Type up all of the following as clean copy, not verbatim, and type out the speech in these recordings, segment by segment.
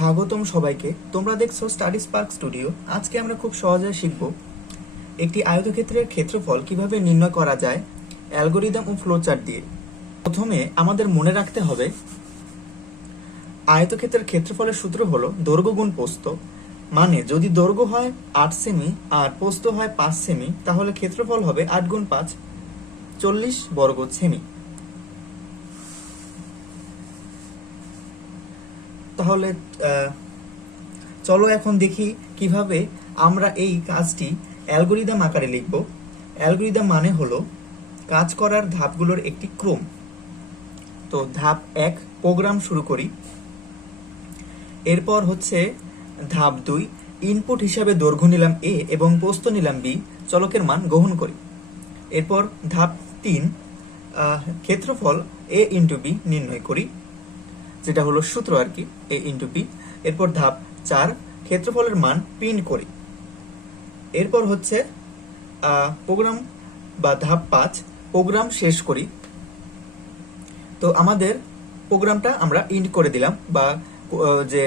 স্বাগতম সবাইকে। তোমরা দেখছো স্টাডি স্পার্ক স্টুডিও। আজকে আমরা খুব সহজে শিখব একটি আয়তক্ষেত্রের ক্ষেত্রফল কিভাবে নির্ণয় করা যায় অ্যালগরিদম ও ফ্লোচার্ট দিয়ে। প্রথমে আমাদের মনে রাখতে হবে আয়তক্ষেত্রের ক্ষেত্রফলের সূত্র হলো দৈর্ঘ্য গুণ প্রস্থ। মানে যদি দৈর্ঘ্য হয় 8 সেমি আর প্রস্থ হয় 5 সেমি, তাহলে ক্ষেত্রফল হবে 8 গুণ 5 40 বর্গ সেমি। তাহলে চলো এখন দেখি কিভাবে আমরা এই কাজটি অ্যালগরিদম আকারে লিখব। অ্যালগরিদম মানে হলো কাজ করার ধাপগুলোর একটি ক্রম। তো ধাপ 1 প্রোগ্রাম শুরু করি। এরপর হচ্ছে ধাপ 2 ইনপুট হিসাবে দৈর্ঘ্য নিলাম a এবং প্রস্থ নিলাম b, চলকের মান গ্রহণ করি। এরপর ধাপ 3 ক্ষেত্রফল a ইন্টু b নির্ণয় করি, যেটা হলো সূত্র আর কি, a ইন্টু b। এরপর ধাপ 4 ক্ষেত্রফলের মান প্রিন্ট করি। এরপর হচ্ছে প্রোগ্রাম বা ধাপ 5 প্রোগ্রাম শেষ করি। তো আমাদের প্রোগ্রামটা আমরা ইন্ড করে দিলাম, বা যে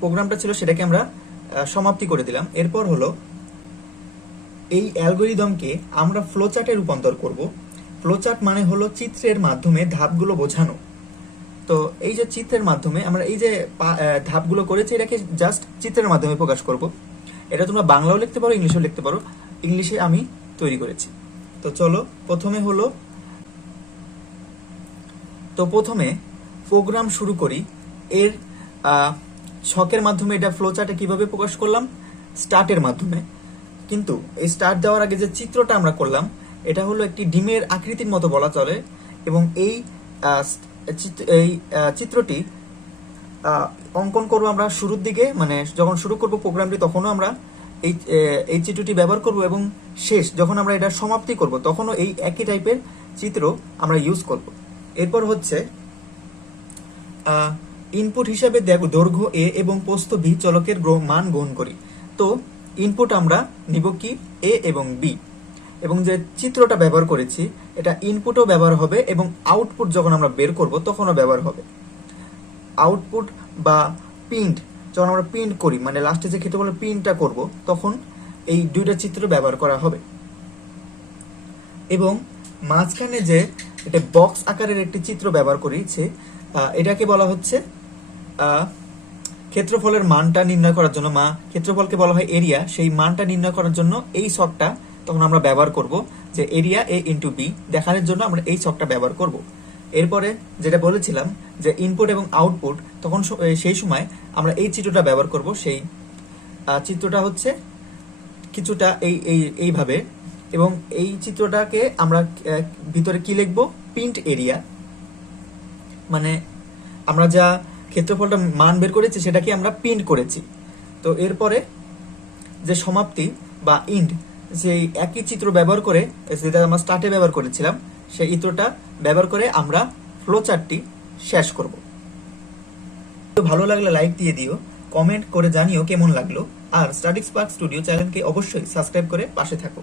প্রোগ্রামটা ছিল সেটাকে আমরা সমাপ্তি করে দিলাম। এরপর হলো এই অ্যালগরিদমকে আমরা ফ্লোচার্টে রূপান্তর করব। ফ্লোচার্ট মানে হলো চিত্রের মাধ্যমে ধাপগুলো বোঝানো। তো এই যে চিত্রের মাধ্যমে আমরা এই যে ধাপগুলো করেছি, এটাকে জাস্ট চিত্রের মাধ্যমে প্রকাশ করব। এটা তোমরা বাংলাও লিখতে পারো, ইংলিশেও লিখতে পারো। ইংলিশে আমি তৈরি করেছি। তো চলো প্রথমে প্রোগ্রাম শুরু করি। এর ছকের মাধ্যমে এটা ফ্লোচার্টে কিভাবে প্রকাশ করলাম, স্টার্টের মাধ্যমে। কিন্তু এই স্টার্ট দেওয়ার আগে যে চিত্রটা আমরা করলাম, এটা হলো একটি ডিমের আকৃতির মতো বলা চলে। এবং এই চিত্রটি অঙ্কন করবো আমরা শুরুর দিকে, মানে যখন শুরু করব প্রোগ্রামটি তখনও আমরা এই চিত্রটি ব্যবহার করব, এবং শেষ যখন আমরা এটা সমাপ্তি করব তখনও এই একই টাইপের চিত্র আমরা ইউজ করব। এরপর হচ্ছে ইনপুট হিসাবে দৈর্ঘ্য a এবং প্রস্থ b চলকের মান গ্রহণ করি। তো ইনপুট আমরা নিব কি a এবং b, এবং যে চিত্রটা ব্যবহার করেছি এটা ইনপুটও ব্যবহার হবে এবং আউটপুট যখন আমরা বের করব তখনও ব্যবহার হবে। আউটপুট বা প্রিন্ট যখন আমরা প্রিন্ট করি, মানে লাস্টে যে ক্ষেত্রফলের প্রিন্টটা করব, তখন এই দুইটা চিত্র ব্যবহার করা হবে। এবং মাঝখানে যে এটা বক্স আকারের একটি চিত্র ব্যবহার করেছে, এটাকে বলা হচ্ছে ক্ষেত্রফলের মানটা নির্ণয় করার জন্য, ক্ষেত্রফলকে বলা হয় এরিয়া, সেই মানটা নির্ণয় করার জন্য এই ছকটা তখন আমরা ব্যবহার করব, যে এরিয়া a ইন্টু b দেখানোর জন্য আমরা এই ছকটা ব্যবহার করব। এরপরে যেটা বলেছিলাম যে ইনপুট এবং আউটপুট, তখন সেই সময় আমরা এই চিত্রটা ব্যবহার করব। সেই চিত্রটা হচ্ছে কিছুটা এইভাবে, এবং এই চিত্রটাকে আমরা ভিতরে কি লিখব, প্রিন্ট এরিয়া। মানে আমরা যা ক্ষেত্রফলটা মান বের করেছি সেটাকে আমরা প্রিন্ট করেছি। তো এরপরে যে সমাপ্তি বা ইন্ড, সেই একই চিত্র ব্যবহার করে, যেটা আমরা স্টার্টে ব্যবহার করেছিলাম, সেই চিত্রটা ব্যবহার করে আমরা ফ্লোচার্টটি শেষ করব। ভালো লাগলে লাইক দিয়ে দিও, কমেন্ট করে জানিও কেমন লাগলো। আর স্টাডি স্পার্ক স্টুডিও চ্যানেলকে অবশ্যই সাবস্ক্রাইব করে পাশে থাকো।